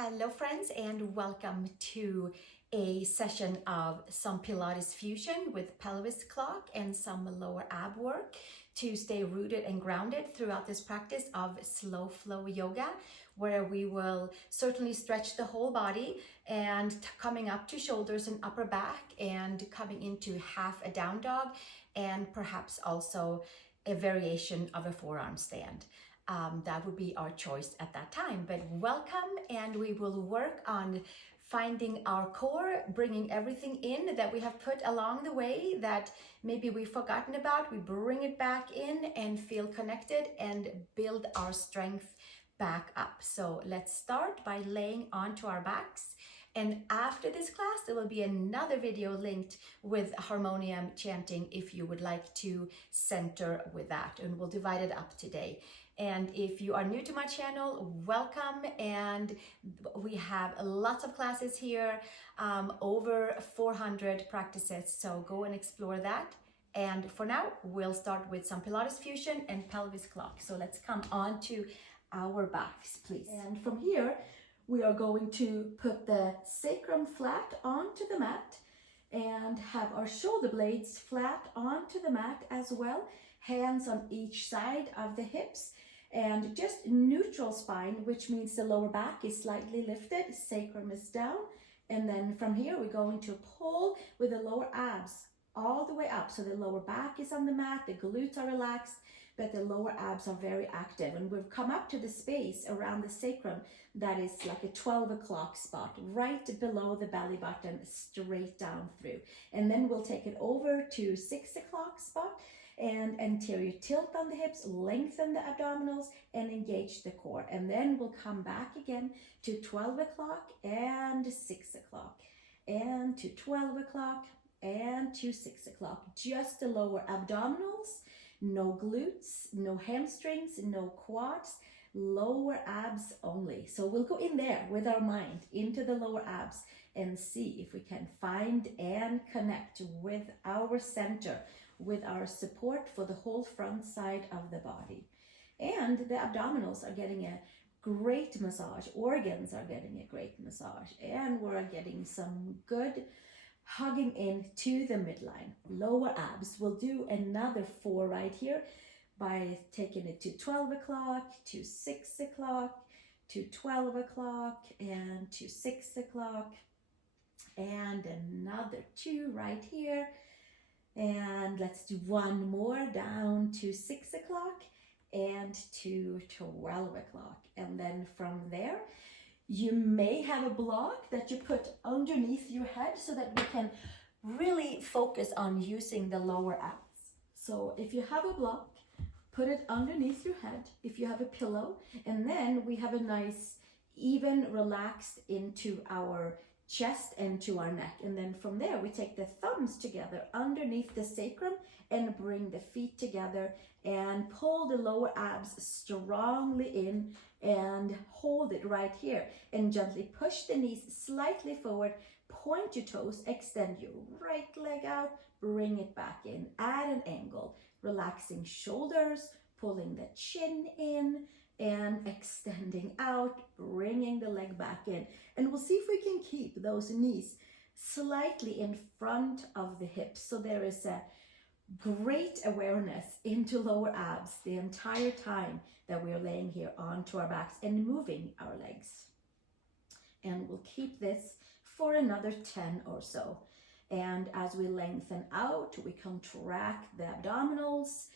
Hello friends, and welcome to a session of some Pilates fusion with pelvis clock and some lower ab work to stay rooted and grounded throughout this practice of slow flow yoga, where we will certainly stretch the whole body and coming up to shoulders and upper back and coming into half a down dog and perhaps also a variation of a forearm stand. That would be our choice at that time. But welcome, and we will work on finding our core, bringing everything in that we have put along the way that maybe we've forgotten about. We bring it back in and feel connected and build our strength back up. So let's start by laying onto our backs. And after this class, there will be another video linked with harmonium chanting if you would like to center with that. And we'll divide it up today. And if you are new to my channel, welcome. And we have lots of classes here, over 400 practices. So go and explore that. And for now, we'll start with some Pilates fusion and pelvis clock. So let's come on to our backs, please. And from here, we are going to put the sacrum flat onto the mat and have our shoulder blades flat onto the mat as well. Hands on each side of the hips and just neutral spine, which means the lower back is slightly lifted, sacrum is down. And then from here, we're going to pull with the lower abs all the way up. So the lower back is on the mat, the glutes are relaxed, but the lower abs are very active. And we've come up to the space around the sacrum that is like a 12 o'clock spot, right below the belly button, straight down through. And then we'll take it over to 6 o'clock spot and anterior tilt on the hips, lengthen the abdominals and engage the core. And then we'll come back again to 12 o'clock and 6 o'clock and to 12 o'clock and to 6 o'clock. Just the lower abdominals, no glutes, no hamstrings, no quads, lower abs only. So we'll go in there with our mind into the lower abs and see if we can find and connect with our center, with our support for the whole front side of the body. And the abdominals are getting a great massage, organs are getting a great massage, and we're getting some good hugging in to the midline. Lower abs, we'll do another 4 right here by taking it to 12 o'clock, to 6 o'clock, to 12 o'clock, and to 6 o'clock, and another 2 right here. And let's do one more down to 6 o'clock and to 12 o'clock. And then from there, you may have a block that you put underneath your head so that we can really focus on using the lower abs. So if you have a block, put it underneath your head if you have a pillow. And then we have a nice, even relaxed into our chest and to our neck. And then from there, we take the thumbs together underneath the sacrum and bring the feet together and pull the lower abs strongly in and hold it right here. And gently push the knees slightly forward, point your toes, extend your right leg out, bring it back in at an angle, relaxing shoulders, pulling the chin in, and extending out, bringing the leg back in. And we'll see if we can keep those knees slightly in front of the hips. So there is a great awareness into lower abs the entire time that we're laying here onto our backs and moving our legs. And we'll keep this for another 10 or so. And as we lengthen out, we contract the abdominals.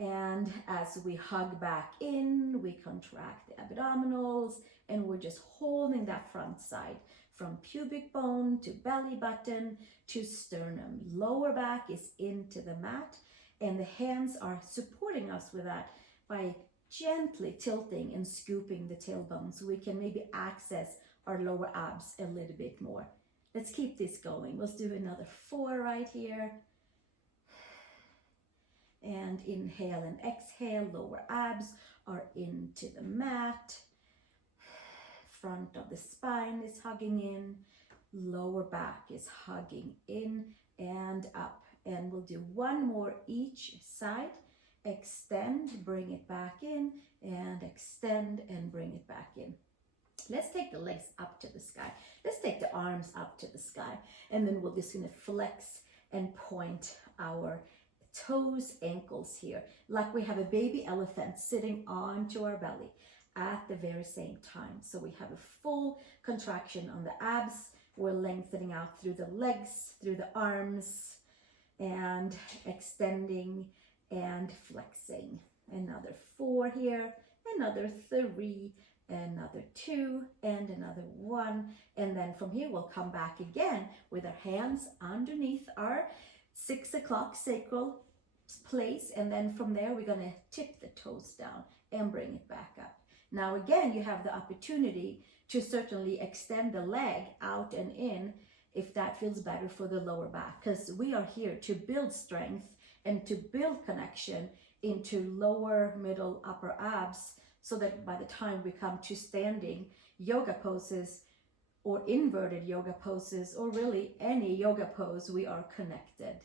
And as we hug back in, we contract the abdominals, and we're just holding that front side from pubic bone to belly button to sternum. Lower back is into the mat, and the hands are supporting us with that by gently tilting and scooping the tailbone so we can maybe access our lower abs a little bit more. Let's keep this going. Let's do another 4 right here. And inhale and exhale, lower abs are into the mat. Front of the spine is hugging in, lower back is hugging in and up. And we'll do one more each side. Extend, bring it back in, and extend and bring it back in. Let's take the legs up to the sky. Let's take the arms up to the sky. And then we're just going to flex and point our toes, ankles here, like we have a baby elephant sitting onto our belly at the very same time. So we have a full contraction on the abs. We're lengthening out through the legs, through the arms, and extending and flexing. Another 4 here, another 3, another 2, and another 1. And then from here we'll come back again with our hands underneath our 6 o'clock sacral place, and then from there we're going to tip the toes down and bring it back up. Now again, you have the opportunity to certainly extend the leg out and in if that feels better for the lower back, because we are here to build strength and to build connection into lower, middle, upper abs, so that by the time we come to standing yoga poses or inverted yoga poses, or really any yoga pose, we are connected.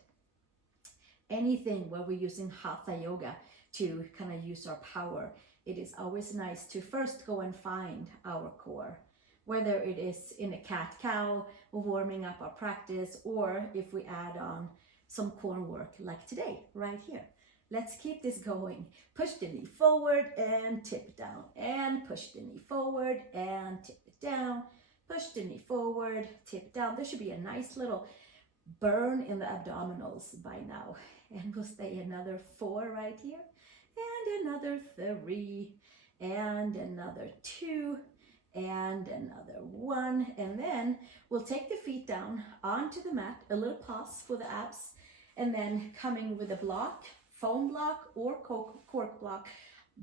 Anything where we're using hatha yoga to kind of use our power, it is always nice to first go and find our core, whether it is in a cat-cow, warming up our practice, or if we add on some core work like today, right here. Let's keep this going. Push the knee forward and tip it down, and push the knee forward and tip it down, push the knee forward, tip it down. There should be a nice little burn in the abdominals by now. And we'll stay another 4 right here, and another 3, and another 2, and another 1. And then we'll take the feet down onto the mat, a little pause for the abs, and then coming with a block, foam block or cork block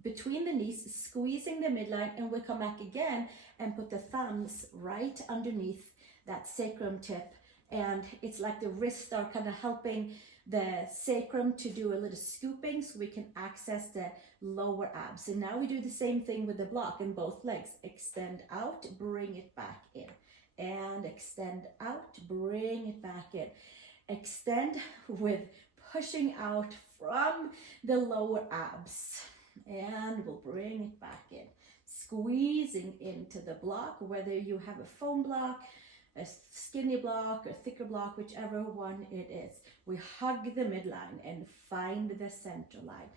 between the knees, squeezing the midline, and we'll come back again and put the thumbs right underneath that sacrum tip. And it's like the wrists are kind of helping the sacrum to do a little scooping so we can access the lower abs. And now we do the same thing with the block in both legs. Extend out, bring it back in, and extend out, bring it back in. Extend with pushing out from the lower abs, and we'll bring it back in, squeezing into the block, whether you have a foam block, a skinny block, or thicker block, whichever one it is. We hug the midline and find the center line.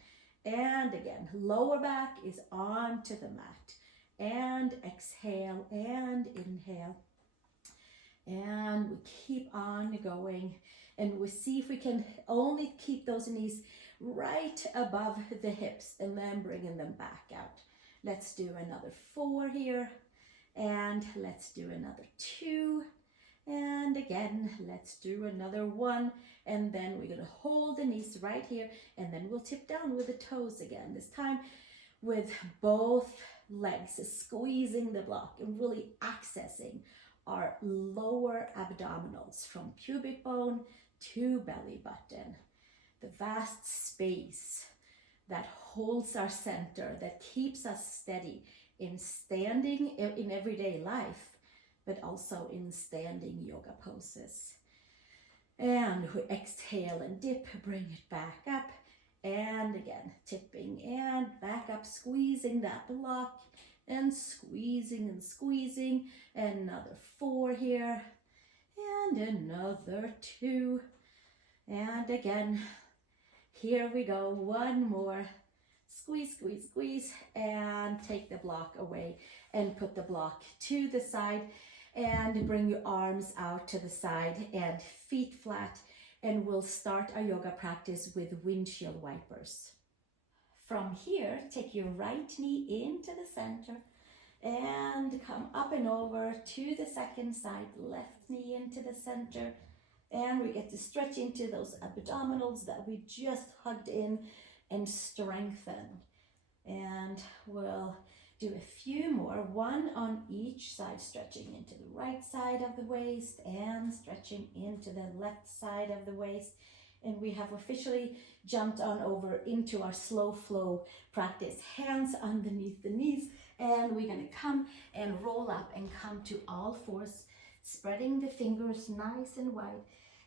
And again, lower back is onto the mat. And exhale and inhale. And we keep on going. And we see if we can only keep those knees right above the hips and then bringing them back out. Let's do another 4 here. And let's do another 2. And again, let's do another 1. And then we're going to hold the knees right here. And then we'll tip down with the toes again. This time with both legs, squeezing the block and really accessing our lower abdominals from pubic bone to belly button. The vast space that holds our center, that keeps us steady in standing in everyday life, but also in standing yoga poses. And we exhale and dip, bring it back up, and again, tipping and back up, squeezing that block, and squeezing and squeezing. Another 4 here, and another 2, and again, here we go, 1 more. Squeeze, squeeze, squeeze, and take the block away and put the block to the side, and bring your arms out to the side and feet flat, and we'll start our yoga practice with windshield wipers. From here, take your right knee into the center and come up and over to the second side, left knee into the center, and we get to stretch into those abdominals that we just hugged in and strengthen. And we'll do a few more, 1 on each side, stretching into the right side of the waist and stretching into the left side of the waist. And we have officially jumped on over into our slow flow practice. Hands underneath the knees, and we're going to come and roll up and come to all 4s, spreading the fingers nice and wide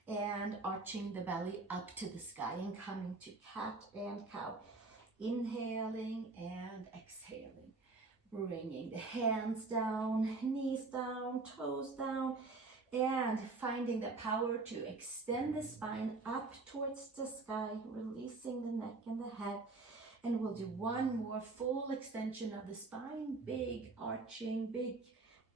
and arching the belly up to the sky and coming to cat and cow. Inhaling and exhaling. Bringing the hands down, knees down, toes down, and finding the power to extend the spine up towards the sky, releasing the neck and the head. And we'll do one more full extension of the spine, big arching, big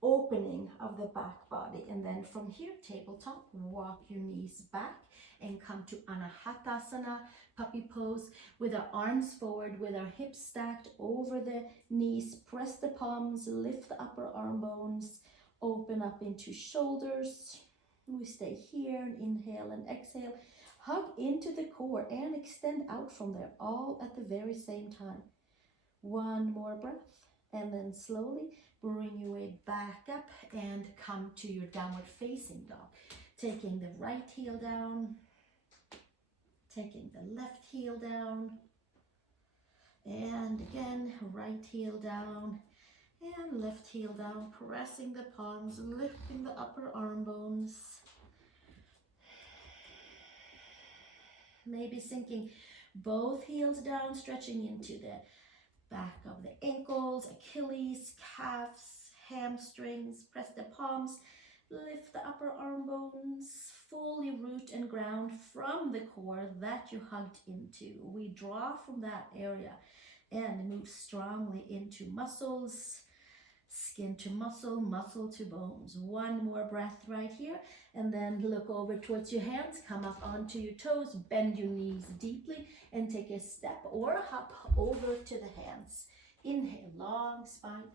opening of the back body. And then from here, tabletop, walk your knees back and come to Anahatasana, puppy pose, with our arms forward, with our hips stacked over the knees. Press the palms, lift the upper arm bones, open up into shoulders. We stay here and inhale and exhale. Hug into the core and extend out from there, all at the very same time. One more breath, and then slowly bring your weight back up and come to your downward facing dog. Taking the right heel down, taking the left heel down, and again, right heel down and left heel down, pressing the palms, lifting the upper arm bones. Maybe sinking both heels down, stretching into the back of the ankles, Achilles, calves, hamstrings. Press the palms, lift the upper arm bones, fully root and ground from the core that you hugged into. We draw from that area and move strongly into muscles, skin to muscle, muscle to bones. One more breath right here, and then look over towards your hands, come up onto your toes, bend your knees deeply, and take a step or a hop over to the hands. Inhale, long spine.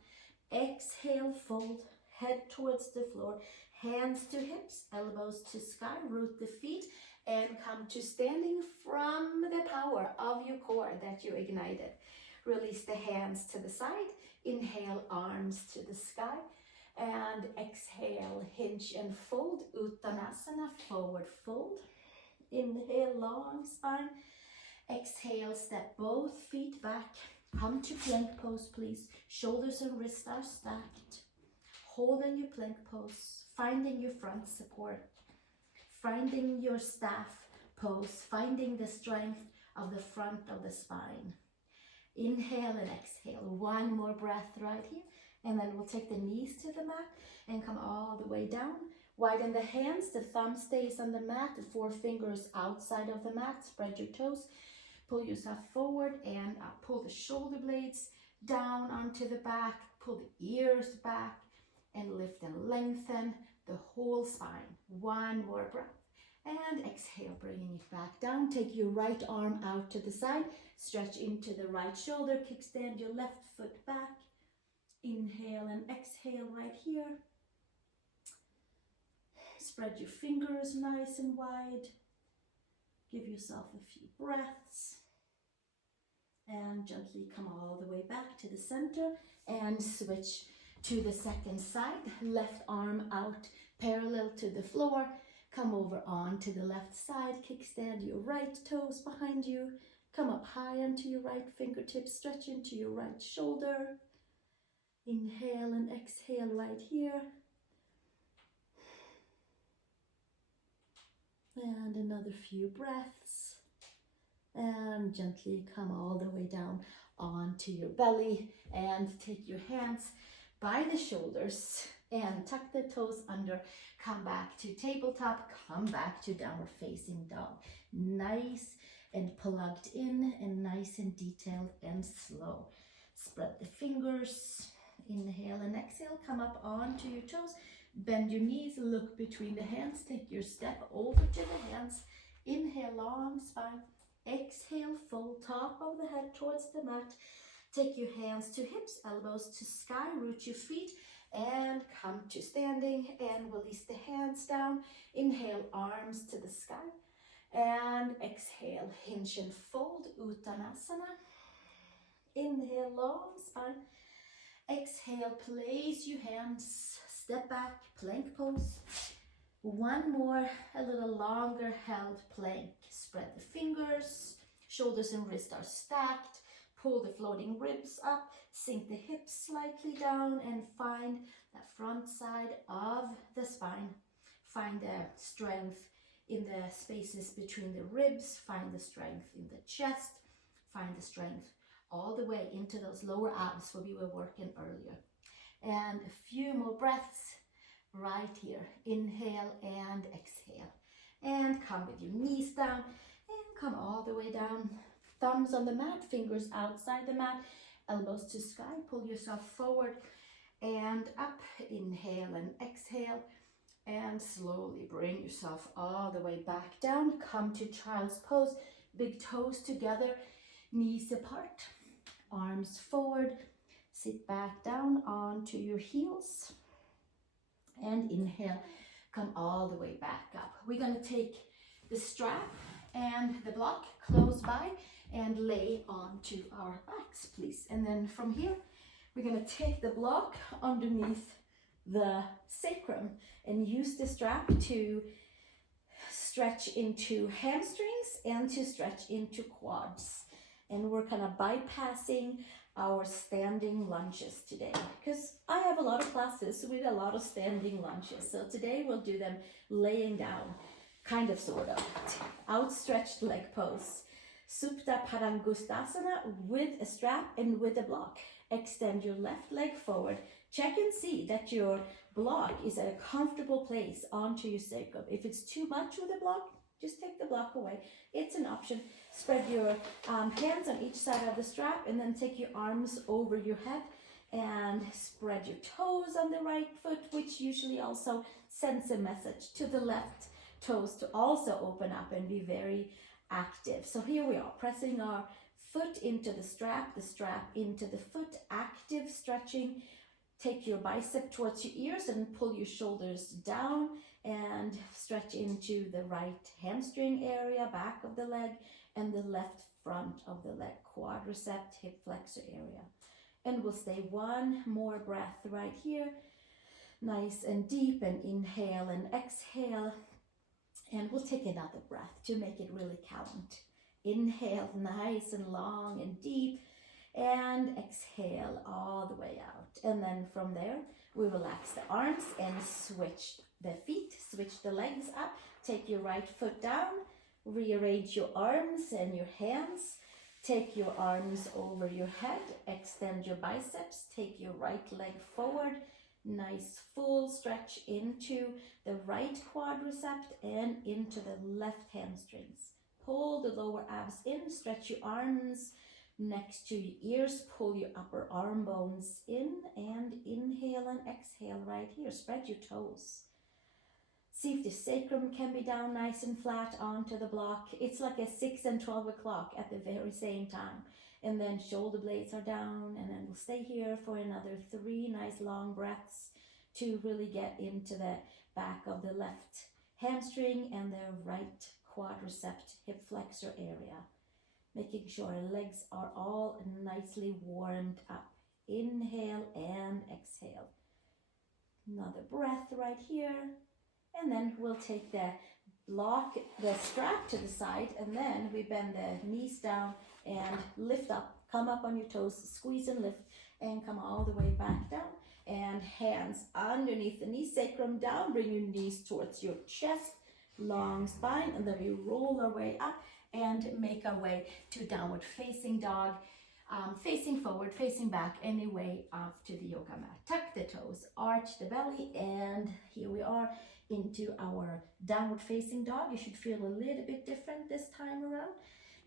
Exhale, fold, head towards the floor, hands to hips, elbows to sky, root the feet, and come to standing from the power of your core that you ignited. Release the hands to the side. Inhale, arms to the sky, and exhale, hinge and fold, Uttanasana, forward fold. Inhale, long spine. Exhale, step both feet back. Come to plank pose, please. Shoulders and wrists are stacked. Holding your plank pose, finding your front support, finding your staff pose, finding the strength of the front of the spine. Inhale and exhale. One more breath right here. And then we'll take the knees to the mat and come all the way down. Widen the hands. The thumb stays on the mat. The four fingers outside of the mat. Spread your toes. Pull yourself forward and up. Pull the shoulder blades down onto the back. Pull the ears back and lift and lengthen the whole spine. One more breath. And exhale, bringing it back down. Take your right arm out to the side. Stretch into the right shoulder. Kickstand your left foot back. Inhale and exhale right here. Spread your fingers nice and wide. Give yourself a few breaths. And gently come all the way back to the center and switch to the second side. Left arm out parallel to the floor. Come over onto the left side, kickstand your right toes behind you. Come up high onto your right fingertips, stretch into your right shoulder. Inhale and exhale right here. And another few breaths. And gently come all the way down onto your belly and take your hands by the shoulders and tuck the toes under. Come back to tabletop, come back to downward facing dog. Nice and plugged in and nice and detailed and slow. Spread the fingers, inhale and exhale, come up onto your toes, bend your knees, look between the hands, take your step over to the hands. Inhale, long spine, exhale, fold top of the head towards the mat. Take your hands to hips, elbows to sky, root your feet, and come to standing and release the hands down. Inhale, arms to the sky, and exhale, hinge and fold, Uttanasana. Inhale, long spine. Exhale, place your hands, step back, plank pose. One more, a little longer held plank. Spread the fingers, shoulders and wrists are stacked. Pull the floating ribs up, sink the hips slightly down, and find that front side of the spine. Find the strength in the spaces between the ribs. Find the strength in the chest. Find the strength all the way into those lower abs where we were working earlier. And a few more breaths right here. Inhale and exhale. And come with your knees down and come all the way down. Thumbs on the mat, fingers outside the mat, elbows to sky. Pull yourself forward and up. Inhale and exhale. And slowly bring yourself all the way back down. Come to child's pose. Big toes together, knees apart, arms forward. Sit back down onto your heels. And inhale, come all the way back up. We're going to take the strap and the block close by and lay onto our backs, please. And then from here, we're going to take the block underneath the sacrum and use the strap to stretch into hamstrings and to stretch into quads. And we're kind of bypassing our standing lunges today, because I have a lot of classes with a lot of standing lunges. So today we'll do them laying down, kind of, sort of. Outstretched leg pose. Supta Padangustasana with a strap and with a block. Extend your left leg forward. Check and see that your block is at a comfortable place onto your sacrum. If it's too much with a block, just take the block away. It's an option. Spread your hands on each side of the strap and then take your arms over your head and spread your toes on the right foot, which usually also sends a message to the left toes to also open up and be very active. So here we are, pressing our foot into the strap into the foot, active stretching. Take your bicep towards your ears and pull your shoulders down and stretch into the right hamstring area, back of the leg, and the left front of the leg, quadricep, hip flexor area. And we'll stay one more breath right here, nice and deep, and inhale and exhale. And we'll take another breath to make it really count. Inhale nice and long and deep, and exhale all the way out. And then from there, we relax the arms and switch the feet, switch the legs up. Take your right foot down, rearrange your arms and your hands. Take your arms over your head, extend your biceps, take your right leg forward. Nice full stretch into the right quadricep and into the left hamstrings. Pull the lower abs in, stretch your arms next to your ears, pull your upper arm bones in, and inhale and exhale right here. Spread your toes. See if the sacrum can be down nice and flat onto the block. It's like a 6 and 12 o'clock at the very same time. And then shoulder blades are down, and then we'll stay here for another 3 nice long breaths to really get into the back of the left hamstring and the right quadricep hip flexor area. Making sure our legs are all nicely warmed up. Inhale and exhale. Another breath right here. And then we'll take the block, the strap to the side, and then we bend the knees down and lift up. Come up on your toes, squeeze and lift, and come all the way back down. And hands underneath the knee, sacrum down. Bring your knees towards your chest, long spine, and then we roll our way up and make our way to downward facing dog. Facing forward, facing back, any way up to the yoga mat. Tuck the toes, arch the belly, and here we are into our downward facing dog. You should feel a little bit different this time around.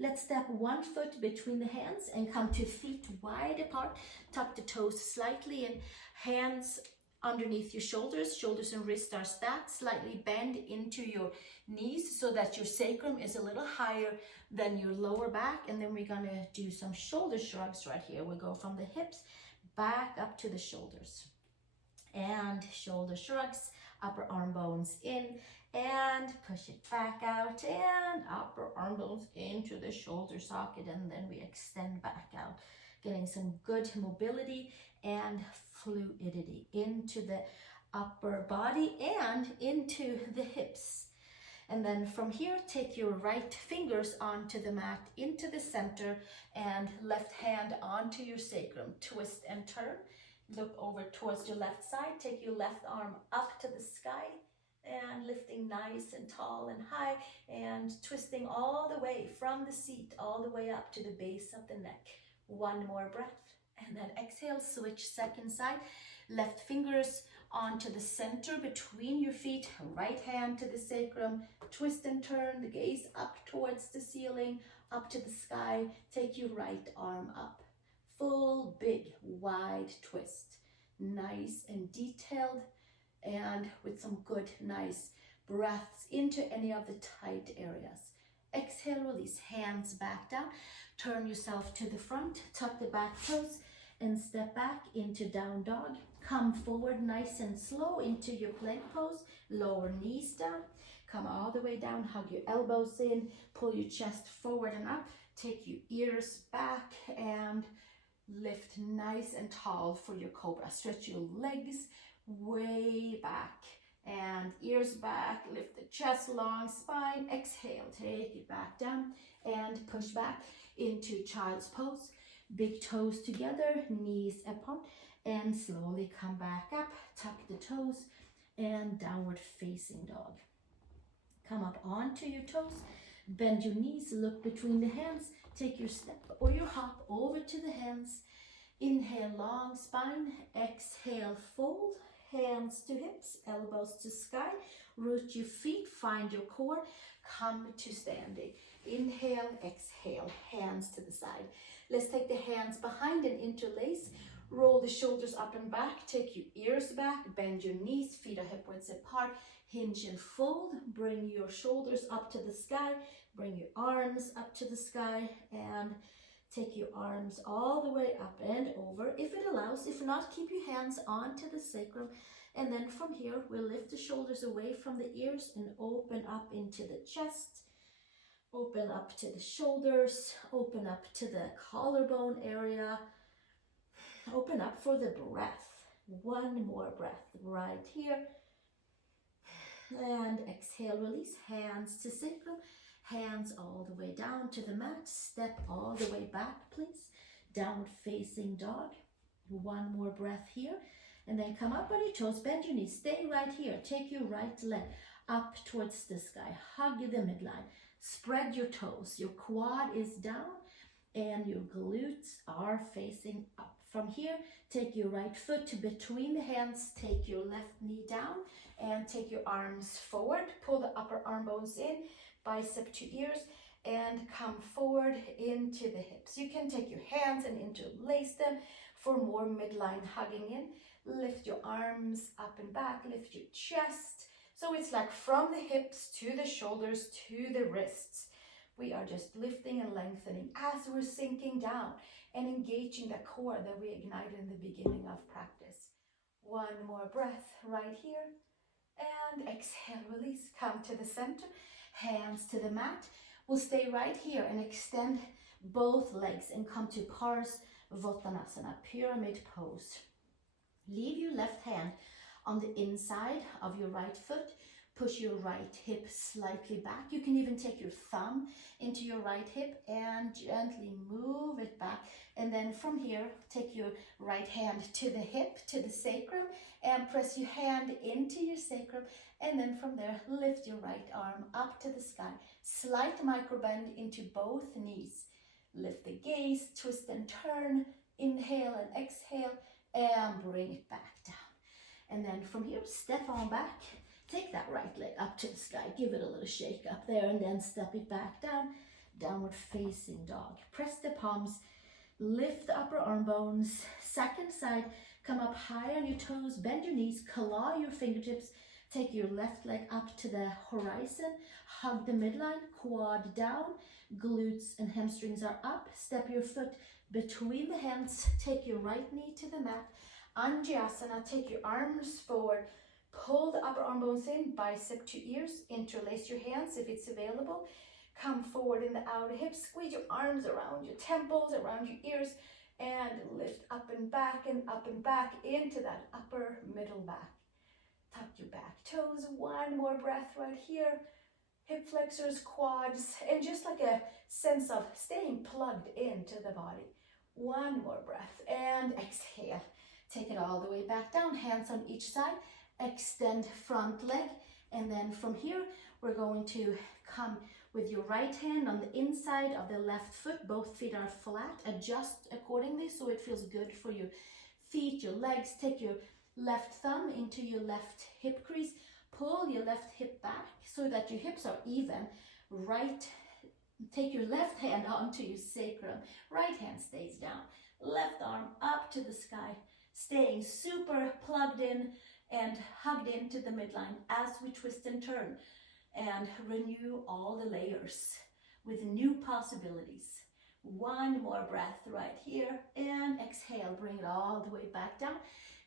Let's step one foot between the hands and come to feet wide apart. Tuck the toes slightly and hands underneath your shoulders. Shoulders and wrists are stacked. Slightly bend into your knees so that your sacrum is a little higher than your lower back. And then we're going to do some shoulder shrugs right here. We go from the hips back up to the shoulders. And shoulder shrugs, upper arm bones in, and push it back out, and upper arm bones into the shoulder socket, and then we extend back out, getting some good mobility and fluidity into the upper body and into the hips. And then from here, take your right fingers onto the mat, into the center, and left hand onto your sacrum. Twist and turn. Look over towards your left side. Take your left arm up to the sky and lifting nice and tall and high, and twisting all the way from the seat all the way up to the base of the neck. One more breath. And then exhale, switch second side. Left fingers onto the center between your feet. Right hand to the sacrum. Twist and turn the gaze up towards the ceiling, up to the sky. Take your right arm up. Full, big, wide twist. Nice and detailed, and with some good, nice breaths into any of the tight areas. Exhale, release, hands back down. Turn yourself to the front, tuck the back toes, and step back into down dog. Come forward nice and slow into your plank pose. Lower knees down. Come all the way down, hug your elbows in, pull your chest forward and up. Take your ears back and lift nice and tall for your cobra. Stretch your legs way back and ears back. Lift the chest, long spine. Exhale, take it back down and push back into child's pose. Big toes together, knees apart, and slowly come back up. Tuck the toes and downward facing dog. Come up onto your toes. Bend your knees, look between the hands. Take your step or your hop over to the hands. Inhale, long spine. Exhale, fold. Hands to hips, elbows to sky. Root your feet, find your core. Come to standing. Inhale, exhale, hands to the side. Let's take the hands behind and interlace. Roll the shoulders up and back. Take your ears back. Bend your knees, feet are hip widths apart. Hinge and fold. Bring your shoulders up to the sky. Bring your arms up to the sky and take your arms all the way up and over if it allows. If not, keep your hands onto the sacrum. And then from here, we'll lift the shoulders away from the ears and open up into the chest. Open up to the shoulders. Open up to the collarbone area. Open up for the breath. One more breath right here. And exhale, release. Hands to sacrum. Hands all the way down to the mat. Step all the way back, please. Downward facing dog. One more breath here. And then come up on your toes. Bend your knees. Stay right here. Take your right leg up towards the sky. Hug the midline. Spread your toes. Your quad is down and your glutes are facing up. From here, take your right foot between the hands. Take your left knee down and take your arms forward. Pull the upper arm bones in. Bicep to ears, and come forward into the hips. You can take your hands and interlace them for more midline hugging in. Lift your arms up and back, lift your chest. So it's like from the hips to the shoulders to the wrists. We are just lifting and lengthening as we're sinking down and engaging the core that we ignited in the beginning of practice. One more breath right here. And exhale, release. Come to the center. Hands to the mat. We'll stay right here and extend both legs and come to Parsvottanasana, pyramid pose. Leave your left hand on the inside of your right foot. Push your right hip slightly back. You can even take your thumb into your right hip and gently move it back. And then from here, take your right hand to the hip, to the sacrum, and press your hand into your sacrum. And then from there, lift your right arm up to the sky. Slight micro bend into both knees. Lift the gaze, twist and turn. Inhale and exhale, and bring it back down. And then from here, step on back. Take that right leg up to the sky. Give it a little shake up there and then step it back down. Downward facing dog. Press the palms. Lift the upper arm bones. Second side. Come up high on your toes. Bend your knees. Claw your fingertips. Take your left leg up to the horizon. Hug the midline. Quad down. Glutes and hamstrings are up. Step your foot between the hands. Take your right knee to the mat. Anjasana. Take your arms forward. Pull the upper arm bones in, bicep to ears, interlace your hands if it's available. Come forward in the outer hips, squeeze your arms around your temples, around your ears, and lift up and back into that upper middle back. Tuck your back toes, one more breath right here. Hip flexors, quads, and just like a sense of staying plugged into the body. One more breath, and exhale. Take it all the way back down, hands on each side. Extend front leg, and then from here we're going to come With your right hand on the inside of the left foot, both feet are flat. Adjust accordingly so it feels good for your feet, your legs. Take your left thumb into your left hip crease. Pull your left hip back so that your hips are even. Take your left hand onto your sacrum. Right hand stays down. Left arm up to the sky. Staying super plugged in and hugged into the midline as we twist and turn. And renew all the layers with new possibilities. One more breath right here, and exhale, bring it all the way back down.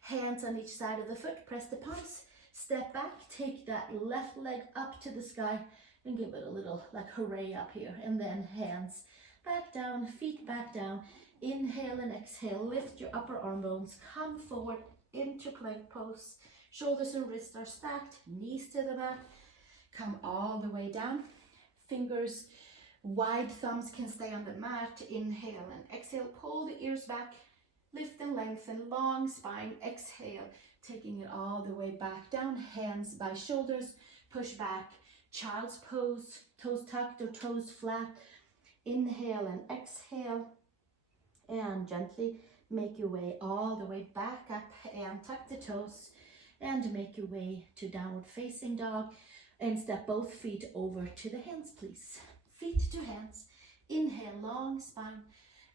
Hands on each side of the foot, press the palms, step back, take that left leg up to the sky and give it a little like hooray up here, and then hands back down, feet back down. Inhale and exhale, lift your upper arm bones, come forward into plank pose. Shoulders and wrists are stacked, knees to the mat. Come all the way down. Fingers, wide thumbs can stay on the mat. Inhale and exhale. Pull the ears back. Lift and lengthen. Long spine. Exhale. Taking it all the way back down. Hands by shoulders. Push back. Child's pose. Toes tucked or toes flat. Inhale and exhale. And gently make your way all the way back up and tuck the toes. And make your way to downward facing dog. And step both feet over to the hands, please. Feet to hands. Inhale, long spine.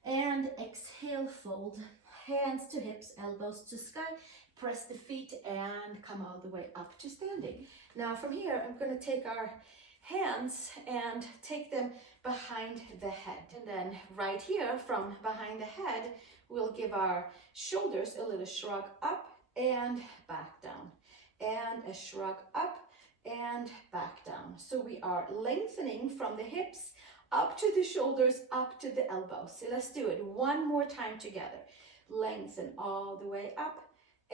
And exhale, fold. Hands to hips, elbows to sky. Press the feet and come all the way up to standing. Now from here, I'm going to take our hands and take them behind the head. And then right here, from behind the head, we'll give our shoulders a little shrug up and back down. And a shrug up and back down. So we are lengthening from the hips up to the shoulders, up to the elbows. So let's do it one more time together. Lengthen all the way up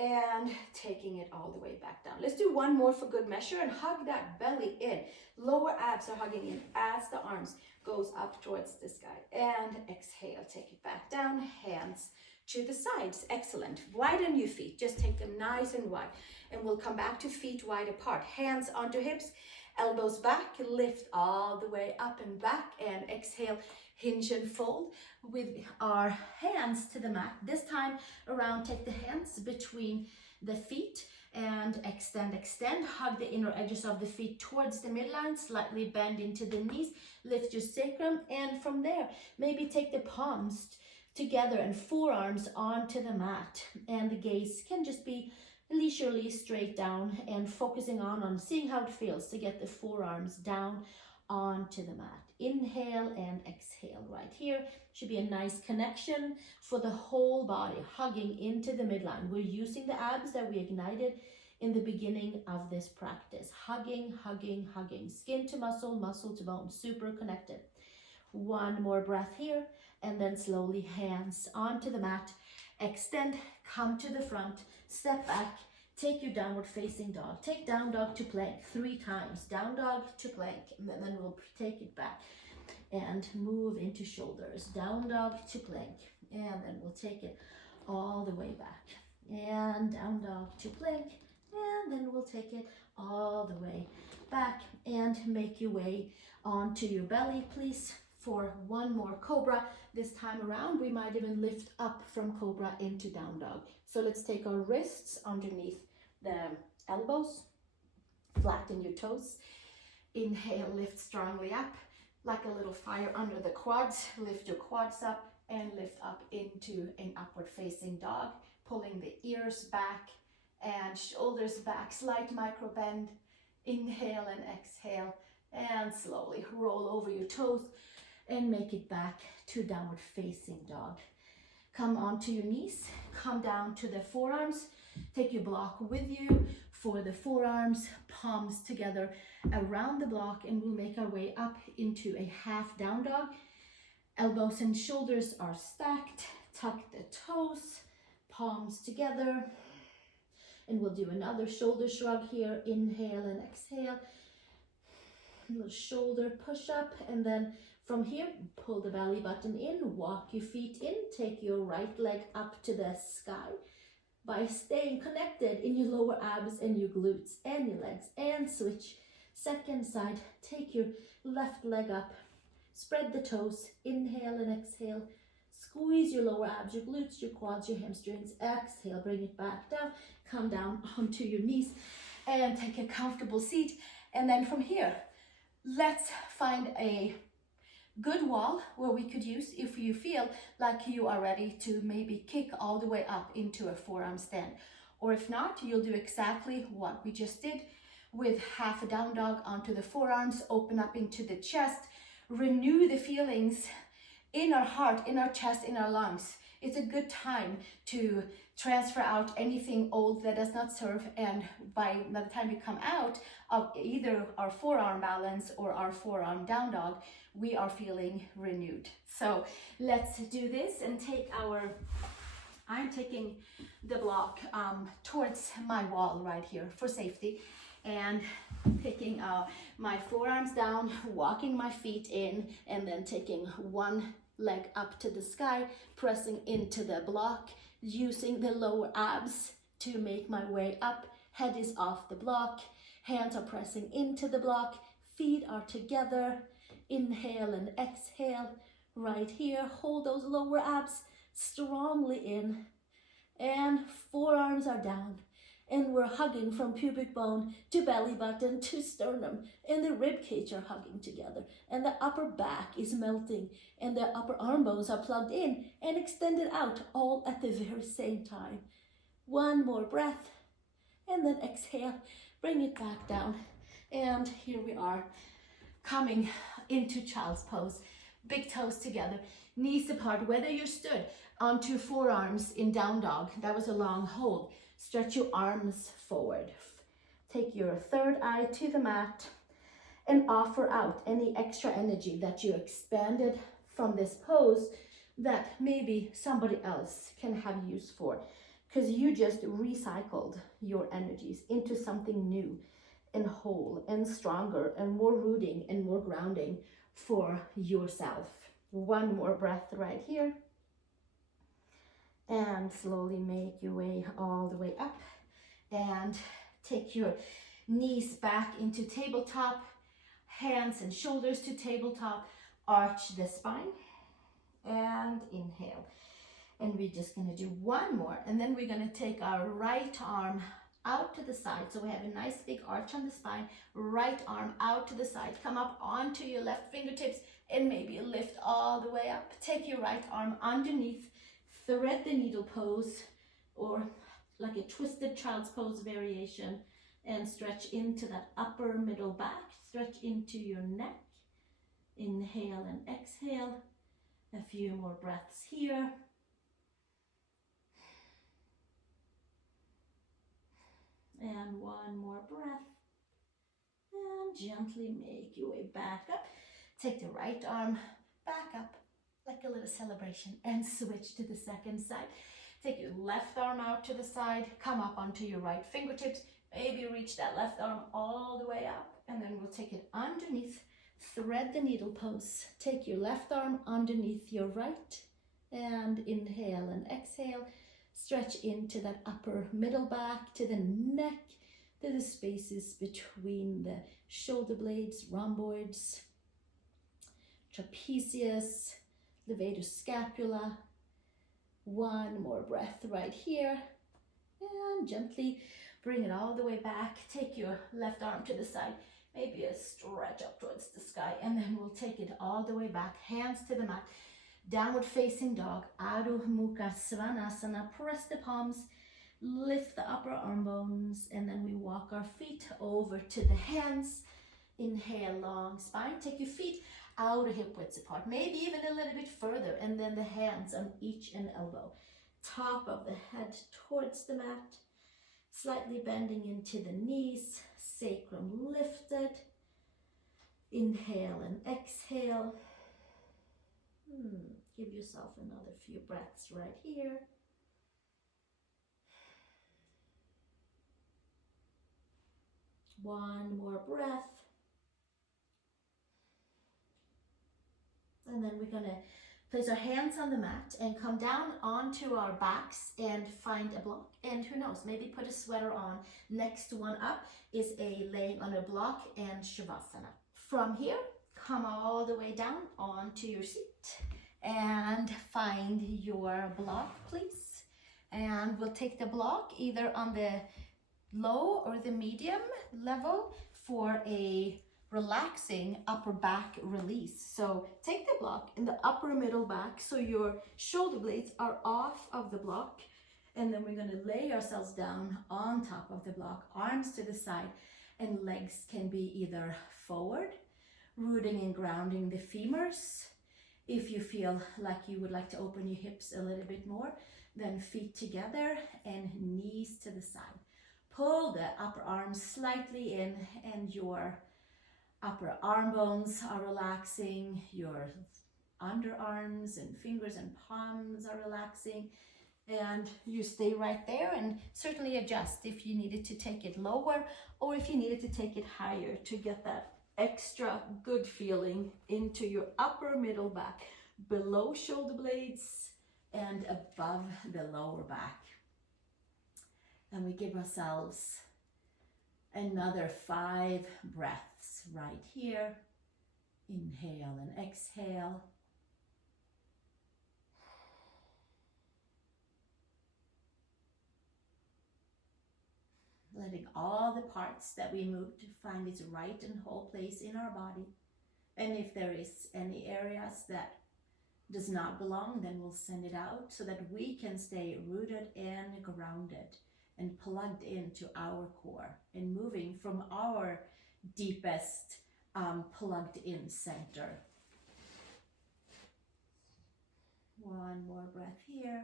and taking it all the way back down. Let's do one more for good measure and hug that belly in. Lower abs are hugging in as the arms goes up towards the sky. And exhale, take it back down, hands to the sides. Excellent. Widen your feet, just take them nice and wide. And we'll come back to feet wide apart. Hands onto hips, elbows back, lift all the way up and back, and exhale, hinge and fold with our hands to the mat. This time around, take the hands between the feet and extend. Hug the inner edges of the feet towards the midline, slightly bend into the knees, lift your sacrum, and from there, maybe take the palms together and forearms onto the mat. And the gaze can just be leisurely straight down and focusing on seeing how it feels to get the forearms down onto the mat. Inhale and exhale right here. Should be a nice connection for the whole body, hugging into the midline. We're using the abs that we ignited in the beginning of this practice. Hugging, hugging, hugging. Skin to muscle, muscle to bone, super connected. One more breath here, and then slowly hands onto the mat. Extend, come to the front, step back, take your downward facing dog. Take down dog to plank 3 times. Down dog to plank, and then we'll take it back and move into shoulders. Down dog to plank, and then we'll take it all the way back. And down dog to plank, and then we'll take it all the way back and make your way onto your belly, please. For one more cobra. This time around, we might even lift up from cobra into down dog. So let's take our wrists underneath the elbows, flatten your toes. Inhale, lift strongly up, like a little fire under the quads. Lift your quads up and lift up into an upward facing dog, pulling the ears back and shoulders back, slight micro bend. Inhale and exhale, and slowly roll over your toes and make it back to downward facing dog. Come onto your knees, come down to the forearms, take your block with you for the forearms, palms together around the block, and we'll make our way up into a half down dog. Elbows and shoulders are stacked, tuck the toes, palms together, and we'll do another shoulder shrug here. Inhale and exhale, a little shoulder push up, and then from here, pull the belly button in, walk your feet in, take your right leg up to the sky by staying connected in your lower abs and your glutes and your legs, and switch Second side, take your left leg up, spread the toes, inhale and exhale. Squeeze your lower abs, your glutes, your quads, your hamstrings. Exhale, bring it back down. Come down onto your knees and take a comfortable seat. And then from here, let's find a good wall where we could use if you feel like you are ready to maybe kick all the way up into a forearm stand. Or if not, you'll do exactly what we just did with half a down dog onto the forearms, open up into the chest, renew the feelings in our heart, in our chest, in our lungs. It's a good time to transfer out anything old that does not serve, and by the time we come out of either our forearm balance or our forearm down dog, we are feeling renewed. So let's do this and take I'm taking the block towards my wall right here for safety, and picking my forearms down, walking my feet in, and then taking one leg up to the sky, pressing into the block, using the lower abs to make my way up. Head is off the block, hands are pressing into the block, feet are together. Inhale and exhale right here. Hold those lower abs strongly in, and forearms are down, and we're hugging from pubic bone to belly button to sternum, and the rib cage are hugging together, and the upper back is melting, and the upper arm bones are plugged in and extended out, all at the very same time. One more breath, and then exhale, bring it back down. And here we are, coming into child's pose. Big toes together, knees apart, whether you stood onto forearms in down dog, that was a long hold. Stretch your arms forward. Take your third eye to the mat and offer out any extra energy that you expanded from this pose that maybe somebody else can have use for, because you just recycled your energies into something new and whole and stronger and more rooting and more grounding for yourself. One more breath right here. And slowly make your way all the way up, and take your knees back into tabletop, hands and shoulders to tabletop, arch the spine, and inhale. And we're just going to do one more, and then we're going to take our right arm out to the side. So we have a nice big arch on the spine, right arm out to the side, come up onto your left fingertips, and maybe lift all the way up. Take your right arm underneath, thread the needle pose, or like a twisted child's pose variation, and stretch into that upper middle back, stretch into your neck. Inhale and exhale. A few more breaths here. And one more breath. And gently make your way back up. Take the right arm back up like a little celebration, and switch to the second side. Take your left arm out to the side, come up onto your right fingertips, maybe reach that left arm all the way up, and then we'll take it underneath, thread the needle pose. Take your left arm underneath your right, and inhale and exhale. Stretch into that upper middle back, to the neck, to the spaces between the shoulder blades, rhomboids, trapezius, levator scapula. One more breath right here, and gently bring it all the way back. Take your left arm to the side, maybe a stretch up towards the sky, and then we'll take it all the way back, hands to the mat. Downward facing dog, Adho Mukha Svanasana. Press the palms, lift the upper arm bones, and then we walk our feet over to the hands. Inhale, long spine. Take your feet outer hip widths apart, maybe even a little bit further, and then the hands on each an elbow. Top of the head towards the mat, slightly bending into the knees, sacrum lifted. Inhale and exhale. Give yourself another few breaths right here. One more breath. And then we're going to Place our hands on the mat and come down onto our backs and find a block. And who knows, maybe put a sweater on. Next one up is a laying on a block and Shavasana. From here, come all the way down onto your seat and find your block, please. And we'll take the block either on the low or the medium level for a relaxing upper back release. So take the block in the upper middle back so your shoulder blades are off of the block, and then we're going to lay ourselves down on top of the block, arms to the side, and legs can be either forward, rooting and grounding the femurs. If you feel like you would like to open your hips a little bit more, then feet together and knees to the side. Pull the upper arms slightly in, and your upper arm bones are relaxing, your underarms and fingers and palms are relaxing, and you stay right there, and certainly adjust if you needed to take it lower or if you needed to take it higher to get that extra good feeling into your upper middle back, below shoulder blades and above the lower back. And we give ourselves another 5 breaths right here. Inhale and exhale. Letting all the parts that we move to find its right and whole place in our body. And if there is any areas that does not belong, then we'll send it out so that we can stay rooted and grounded and plugged into our core and moving from our deepest plugged in center. One more breath here.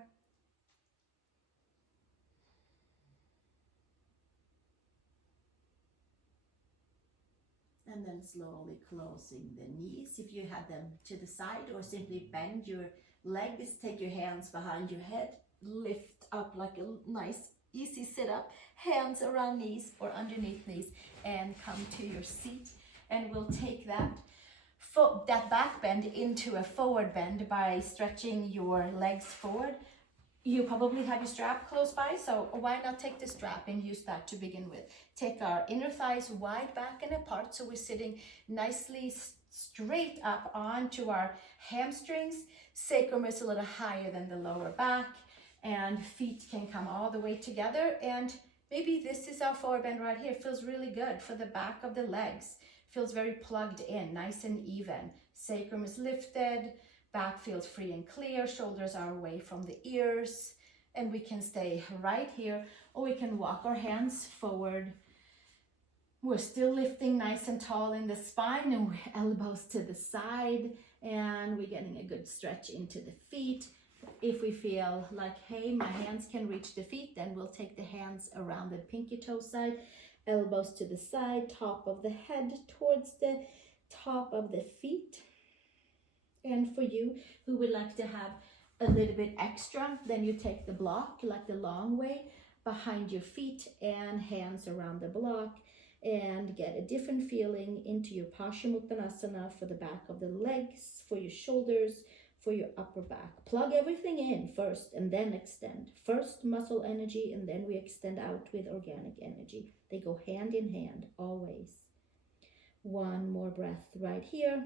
And then slowly closing the knees if you had them to the side, or simply bend your legs, take your hands behind your head, lift up like a nice easy sit up, hands around knees or underneath knees, and come to your seat. And we'll take that back bend into a forward bend by stretching your legs forward. You probably have your strap close by, so why not take the strap and use that to begin with. Take our inner thighs wide back and apart so we're sitting nicely straight up onto our hamstrings. Sacrum is a little higher than the lower back, and feet can come all the way together. And maybe this is our forward bend right here. It feels really good for the back of the legs. Feels very plugged in, nice and even. Sacrum is lifted. Back feels free and clear, shoulders are away from the ears, and we can stay right here, or we can walk our hands forward. We're still lifting nice and tall in the spine, and we're elbows to the side, and we're getting a good stretch into the feet. If we feel like, hey, my hands can reach the feet, then we'll take the hands around the pinky toe side, elbows to the side, top of the head towards the top of the feet. And for you who would like to have a little bit extra, then you take the block like the long way behind your feet and hands around the block, and get a different feeling into your Paschimottanasana for the back of the legs, for your shoulders, for your upper back. Plug everything in first and then extend. First muscle energy, and then we extend out with organic energy. They go hand in hand always. One more breath right here.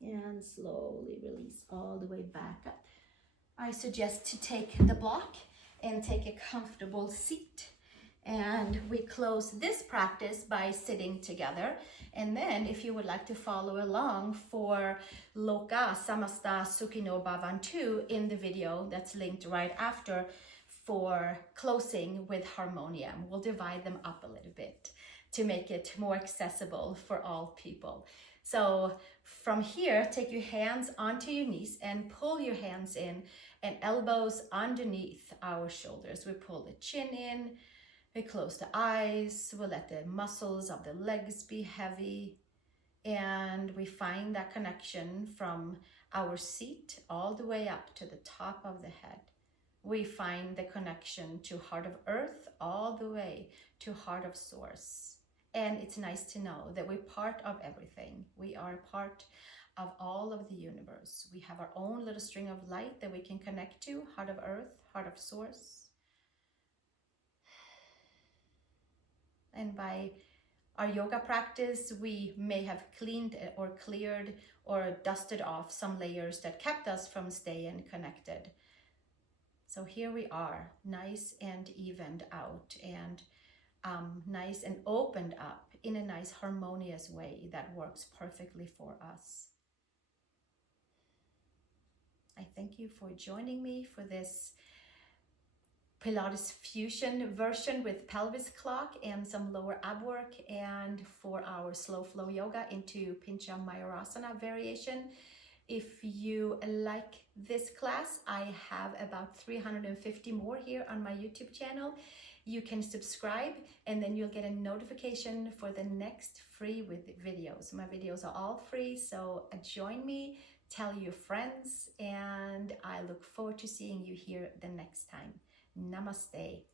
And slowly release all the way back up. I suggest to take the block and take a comfortable seat. And we close this practice by sitting together. And then if you would like to follow along for Loka Samasta Sukhino Bhavantu in the video that's linked right after for closing with harmonium, we'll divide them up a little bit to make it more accessible for all people. So from here, take your hands onto your knees and pull your hands in and elbows underneath our shoulders. We pull the chin in, we close the eyes, we'll let the muscles of the legs be heavy, and we find that connection from our seat all the way up to the top of the head. We find the connection to heart of earth all the way to heart of source. And it's nice to know that we're part of everything. We are part of all of the universe. We have our own little string of light that we can connect to, heart of earth, heart of source. And by our yoga practice, we may have cleaned or cleared or dusted off some layers that kept us from staying connected. So here we are, nice and evened out, and nice and opened up in a nice harmonious way that works perfectly for us. I thank you for joining me for this Pilates fusion version with pelvis clock and some lower ab work, and for our slow flow yoga into pincha mayurasana variation. If you like this class, I have about 350 more here on my YouTube channel. You can subscribe and then you'll get a notification for the next free videos. My videos are all free, so join me, tell your friends, and I look forward to seeing you here the next time. Namaste.